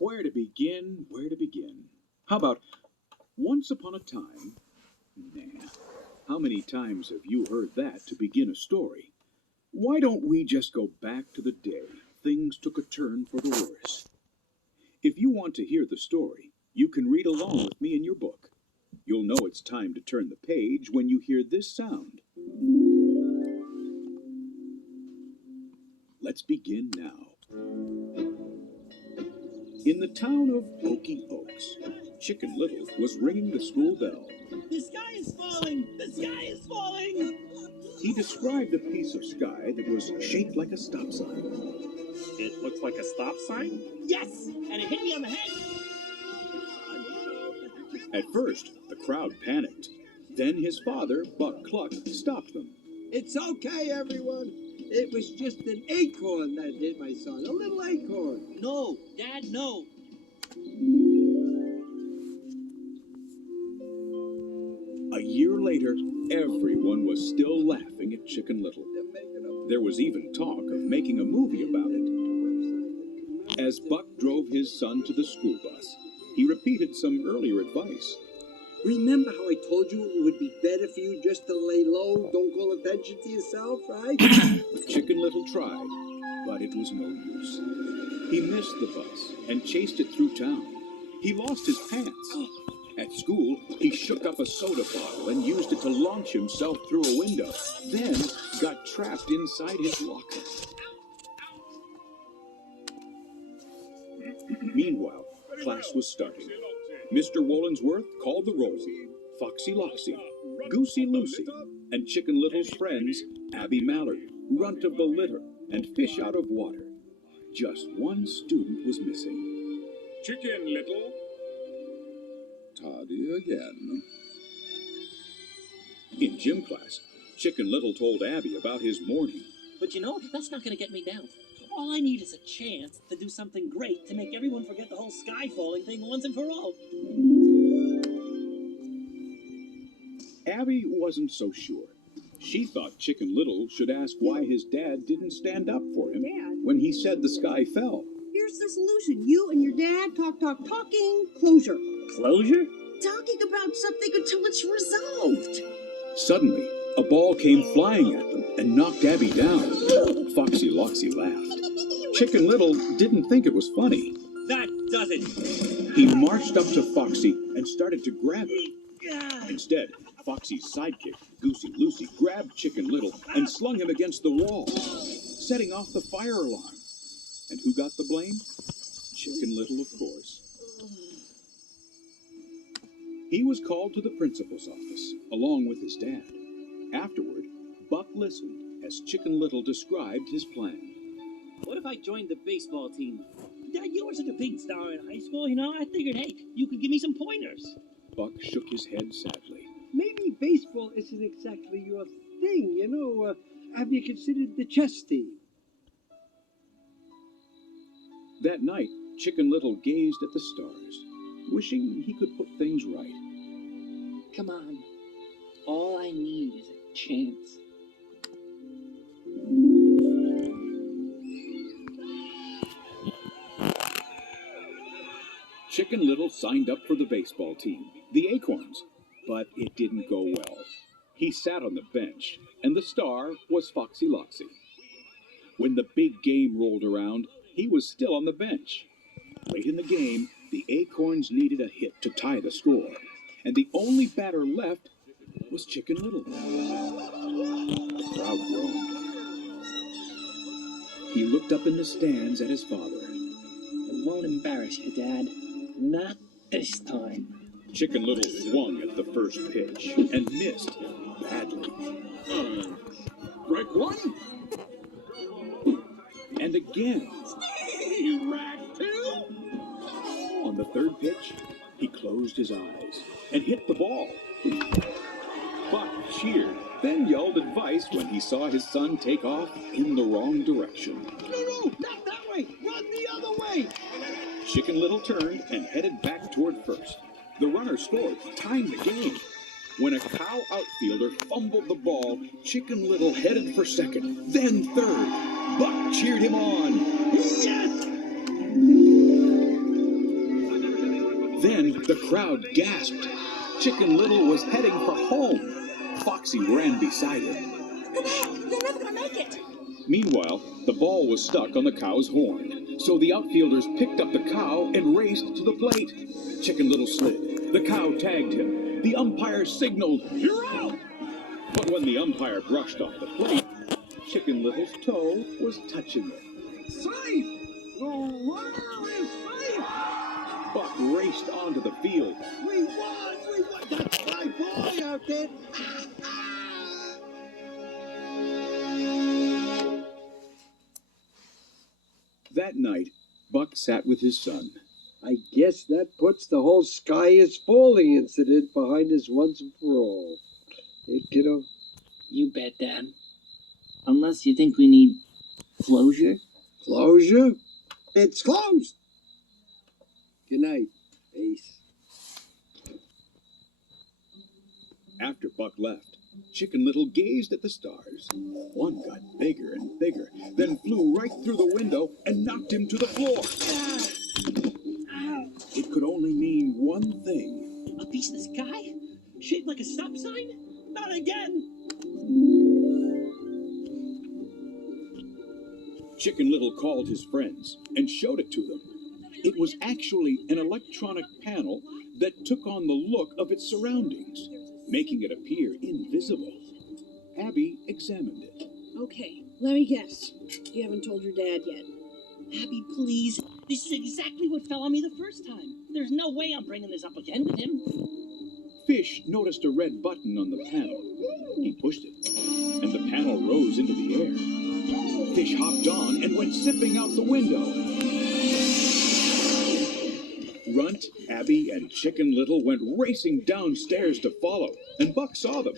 Where to begin? Where to begin? How about once upon a time? Nah. How many times have you heard that to begin a story? Why don't we just go back to the day things took a turn for the worse? If you want to hear the story, you can read along with me in your book. You'll know it's time to turn the page when you hear this sound. Let's begin now. In the town of Okie Oaks, Chicken Little was ringing the school bell. The sky is falling! The sky is falling! He described a piece of sky that was shaped like a stop sign. It looks like a stop sign? Yes! And it hit me on the head! At first, the crowd panicked. Then his father, Buck Cluck, stopped them. It's okay, everyone. It was just an acorn that hit my son. A little acorn. No, Dad, no. A year later, everyone was still laughing at Chicken Little. There was even talk of making a movie about it. As Buck drove his son to the school bus, he repeated some earlier advice. Remember how I told you it would be better for you just to lay low, don't call attention to yourself, right? Chicken Little tried, but it was no use. He missed the bus and chased it through town. He lost his pants. At school, he shook up a soda bottle and used it to launch himself through a window, then got trapped inside his locker. Meanwhile, class was starting. Mr. Wollensworth called the roll. Foxy Loxy, Goosey Lucy, and Chicken Little's friends, Abby Mallard, Runt of the Litter, and Fish Out of Water. Just one student was missing. Chicken Little. Toddy again. In gym class, Chicken Little told Abby about his morning. But you know, that's not going to get me down. All I need is a chance to do something great to make everyone forget the whole sky falling thing once and for all. Abby wasn't so sure. She thought Chicken Little should ask why his dad didn't stand up for him when he said the sky fell. Here's the solution. You and your dad talking, closure. Closure? Talking about something until it's resolved. Suddenly, a ball came flying at them and knocked Abby down. Foxy Loxy laughed. Chicken Little didn't think it was funny. That does it. He marched up to Foxy and started to grab her. Instead, Foxy's sidekick, Goosey Lucy, grabbed Chicken Little and slung him against the wall, setting off the fire alarm. And who got the blame? Chicken Little, of course. He was called to the principal's office, along with his dad. Afterward, Buck listened as Chicken Little described his plan. What if I joined the baseball team? Dad, you were such a big star in high school, you know? I figured, hey, you could give me some pointers. Buck shook his head sadly. Maybe baseball isn't exactly your thing, you know. Have you considered the chess team? That night, Chicken Little gazed at the stars, wishing he could put things right. Come on. All I need is a chance. Chicken Little signed up for the baseball team, the Acorns, but it didn't go well. He sat on the bench, and the star was Foxy Loxy. When the big game rolled around, he was still on the bench. Late in the game, the Acorns needed a hit to tie the score, and the only batter left was Chicken Little. The crowd groaned. He looked up in the stands at his father. I won't embarrass you, Dad. Not this time. Chicken Little swung at the first pitch and missed badly. Strike one. And again. Rack two. On the third pitch, he closed his eyes and hit the ball. Buck cheered, then yelled advice when he saw his son take off in the wrong direction. No, not that way. Run the other way. Chicken Little turned and headed back toward first. The runner scored, tying the game. When a cow outfielder fumbled the ball, Chicken Little headed for second, then third. Buck cheered him on. Yes! crowd gasped. Chicken Little was heading for home. Foxy ran beside him. Go back! They're never gonna make it! Meanwhile, the ball was stuck on the cow's horn, so the outfielders picked up the cow and raced to the plate. Chicken Little slid. The cow tagged him. The umpire signaled, "You're out!" But when the umpire brushed off the plate, Chicken Little's toe was touching it. Safe! The runner is safe! Buck raced onto the field. We won! We won! That's my boy out there! That night, Buck sat with his son. I guess that puts the whole sky is falling incident behind us once and for all. Hey, kiddo? You bet, Dad. Unless you think we need closure? Closure? It's closed! Good night, Ace. After Buck left, Chicken Little gazed at the stars. One got bigger and bigger, then flew right through the window and knocked him to the floor. It could only mean one thing. A piece of the sky? Shaped like a stop sign? Not again! Chicken Little called his friends and showed it to them. It was actually an electronic panel that took on the look of its surroundings, making it appear invisible. Abby examined it. Okay, let me guess. You haven't told your dad yet. Abby, please. This is exactly what fell on me the first time. There's no way I'm bringing this up again with him. Fish noticed a red button on the panel. He pushed it, and the panel rose into the air. Fish hopped on and went zipping out the window. Runt, Abby, and Chicken Little went racing downstairs to follow, and Buck saw them.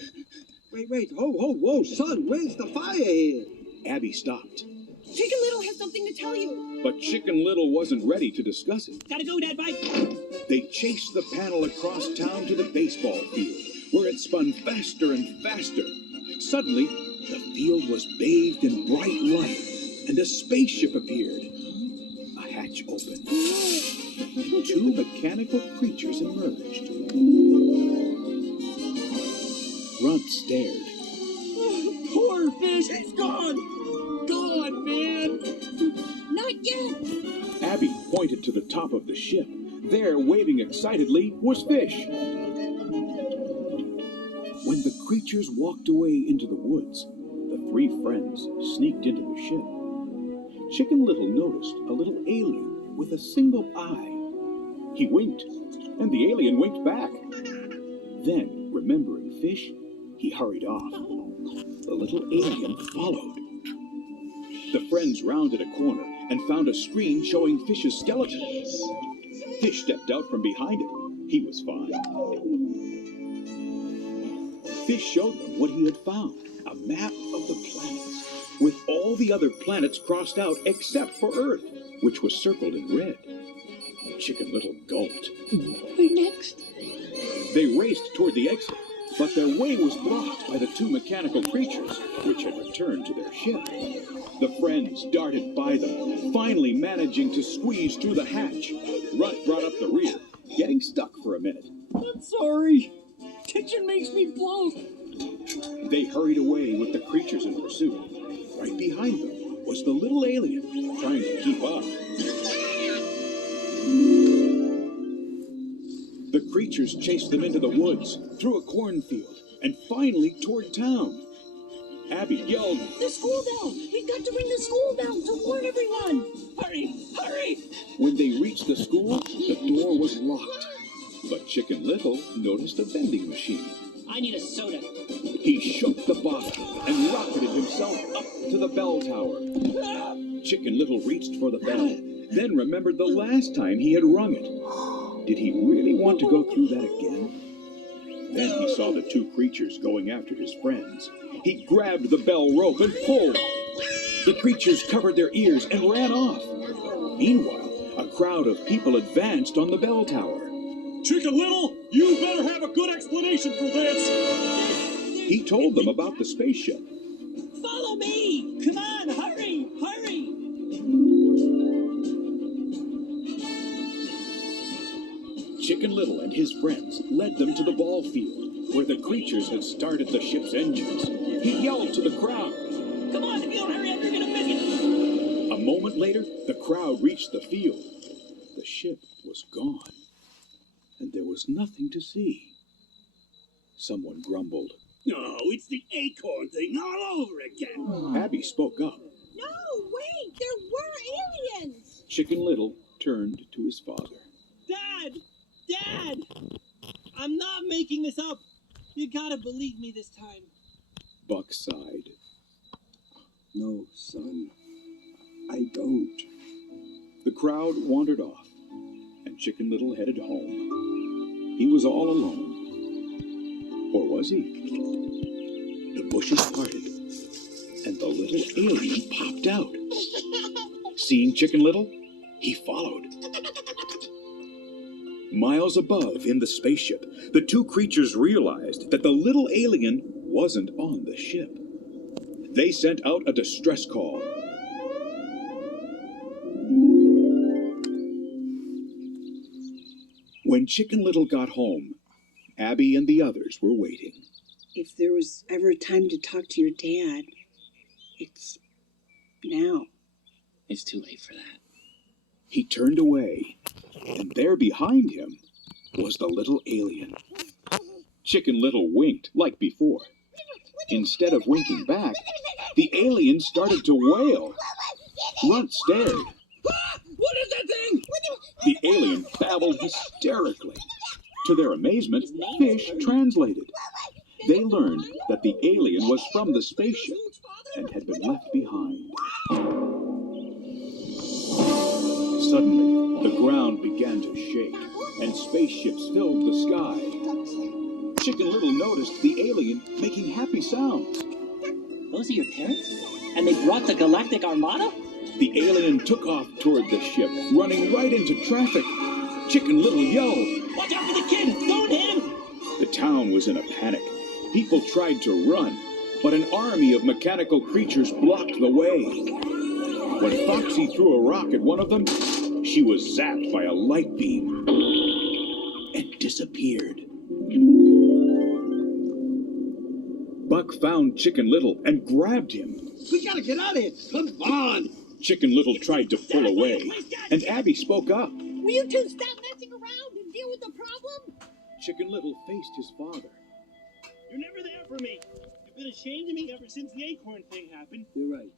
Wait, whoa, son, where's the fire here? Abby stopped, Chicken Little has something to tell you. but Chicken Little wasn't ready to discuss it. Gotta go, Dad, bye! They chased the panel across town to the baseball field, where it spun faster and faster. Suddenly, the field was bathed in bright light, and a spaceship appeared. A hatch opened. Two mechanical creatures emerged. Runt stared. Poor Fish! It's gone! Gone, man! Not yet. Abby pointed to the top of the ship. There, waving excitedly, was Fish. When the creatures walked away into the woods, the three friends sneaked into the ship. Chicken Little noticed a little alien with a single eye. He winked, and the alien winked back. Then, remembering Fish, he hurried off. The little alien followed. The friends rounded a corner and found a screen showing Fish's skeleton. Fish stepped out from behind it. He was fine. Fish showed them what he had found, a map of the planets, with all the other planets crossed out except for Earth, which was circled in red. Chicken Little gulped. We're next. They raced toward the exit, but their way was blocked by the two mechanical creatures, which had returned to their ship. The friends darted by them, finally managing to squeeze through the hatch. Runt brought up the rear, getting stuck for a minute. I'm sorry. Tension makes me bloat. They hurried away with the creatures in pursuit. Right behind them was the little alien, trying to keep up. The creatures chased them into the woods, through a cornfield, and finally toward town. Abby yelled, The school bell! We've got to ring the school bell to warn everyone! Hurry! Hurry! When they reached the school, the door was locked. But Chicken Little noticed a vending machine. I need a soda. He shook the bottle and rocketed himself up to the bell tower. Chicken Little reached for the bell, then remembered the last time he had rung it. Did he really want to go through that again? Then he saw the two creatures going after his friends. He grabbed the bell rope and pulled. The creatures covered their ears and ran off. Meanwhile, a crowd of people advanced on the bell tower. Chicken Little, you better have a good explanation for this! He told them about the spaceship. Follow me! Come on, hurry! Hurry! Chicken Chicken Little and his friends led them to the ball field, where the creatures had started the ship's engines. He yelled to the crowd. Come on, if you don't hurry up, you're gonna miss it! A moment later, the crowd reached the field. The ship was gone, and there was nothing to see. Someone grumbled. No, it's the acorn thing all over again. Abby spoke up. No, wait, there were aliens. Chicken Little turned to his father. Dad! Dad! I'm not making this up. You gotta believe me this time. Buck sighed. No, son, I don't. The crowd wandered off, and Chicken Little headed home. He was all alone. Or was he? The bushes parted, and the little alien popped out. Seeing Chicken Little, he followed. Miles above in the spaceship, the two creatures realized that the little alien wasn't on the ship. They sent out a distress call. When Chicken Little got home, Abby and the others were waiting. If there was ever a time to talk to your dad, it's now. It's too late for that. He turned away, and there behind him was the little alien. Chicken Little winked like before. Instead of winking back, the alien started to wail. Runt stared. What is that thing? The alien babbled hysterically. To their amazement, Fish translated. They learned that the alien was from the spaceship and had been left behind. Suddenly, the ground began to shake, and spaceships filled the sky. Chicken Little noticed the alien making happy sounds. Those are your parents? And they brought the Galactic Armada? The alien took off toward the ship, running right into traffic. Chicken Little yelled. Watch out for the kid! Don't hit him! The town was in a panic. People tried to run, but an army of mechanical creatures blocked the way. When Foxy threw a rock at one of them, she was zapped by a light beam and disappeared. Buck found Chicken Little and grabbed him. We gotta get out of here. Come on. Chicken Little tried to pull away, and Abby spoke up. Will you two stop messing around and deal with the problem? Chicken Little faced his father. You're never there for me. You've been ashamed of me ever since the acorn thing happened. You're right.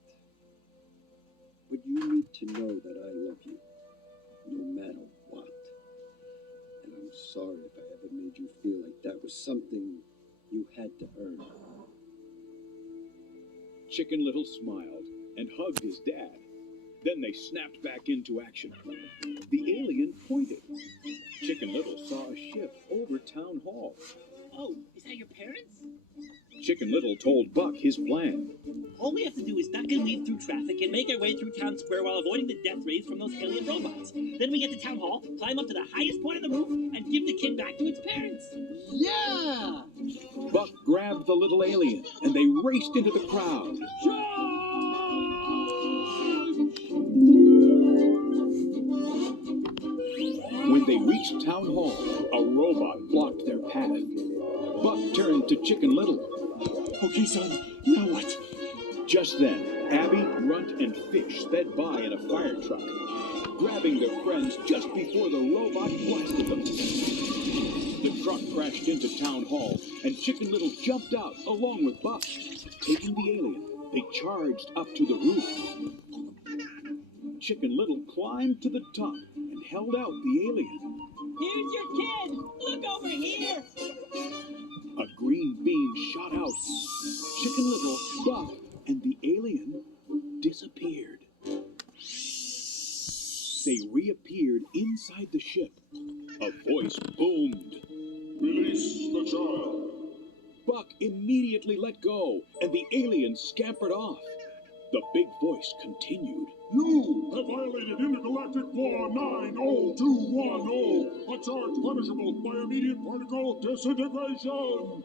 But you need to know that I love you, no matter what. And I'm sorry if I ever made you feel like that was something you had to earn. Chicken Little smiled and hugged his dad. Then they snapped back into action. The alien pointed. Chicken Little saw a ship over Town Hall. Oh, is that your parents? Chicken Little told Buck his plan. All we have to do is duck and weave through traffic and make our way through Town Square while avoiding the death rays from those alien robots. Then we get to Town Hall, climb up to the highest point of the roof, and give the kid back to its parents. Yeah! Buck grabbed the little alien, and they raced into the crowd. When they reached Town Hall, a robot blocked their path. Buck turned to Chicken Little. Okay, son. Now what? Just then, Abby, Runt, and Fish sped by in a fire truck, grabbing their friends just before the robot blasted them. The truck crashed into Town Hall, and Chicken Little jumped out along with Buck. Taking the alien, they charged up to the roof. Chicken Little climbed to the top and held out the alien. Here's your kid! Look over here! A green beam shot out. Chicken Little, Buck, and the alien disappeared. They reappeared inside the ship. A voice boomed. Release the child. Buck immediately let go, and the alien scampered off. The big voice continued. You have violated Intergalactic Law 90210, a charge punishable by immediate particle disintegration.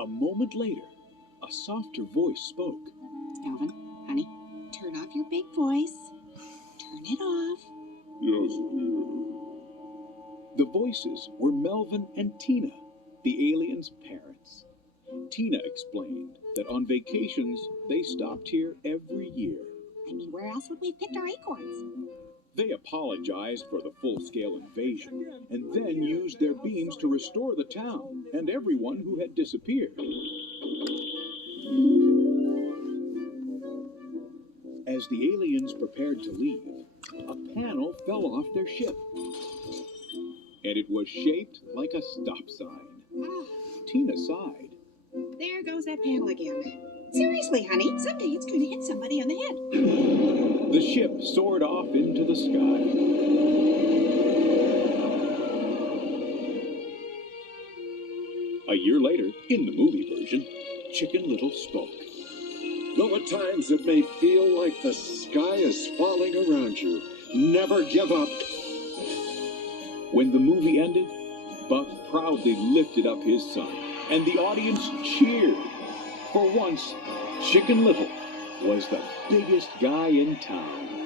A moment later, a softer voice spoke. Alvin, honey, turn off your big voice. Turn it off. Yes, dear. The voices were Melvin and Tina, the aliens' parents. Tina explained that on vacations, they stopped here every year. I mean, where else would we have picked our acorns? They apologized for the full-scale invasion and then used their beams to restore the town and everyone who had disappeared. As the aliens prepared to leave, a panel fell off their ship. And it was shaped like a stop sign. Tina sighed. There goes that panel again. Seriously, honey, someday it's going to hit somebody on the head. The ship soared off into the sky. A year later, in the movie version, Chicken Little spoke. Though at times it may feel like the sky is falling around you, never give up. When the movie ended, Buck proudly lifted up his son, and the audience cheered. For once, Chicken Little was the biggest guy in town.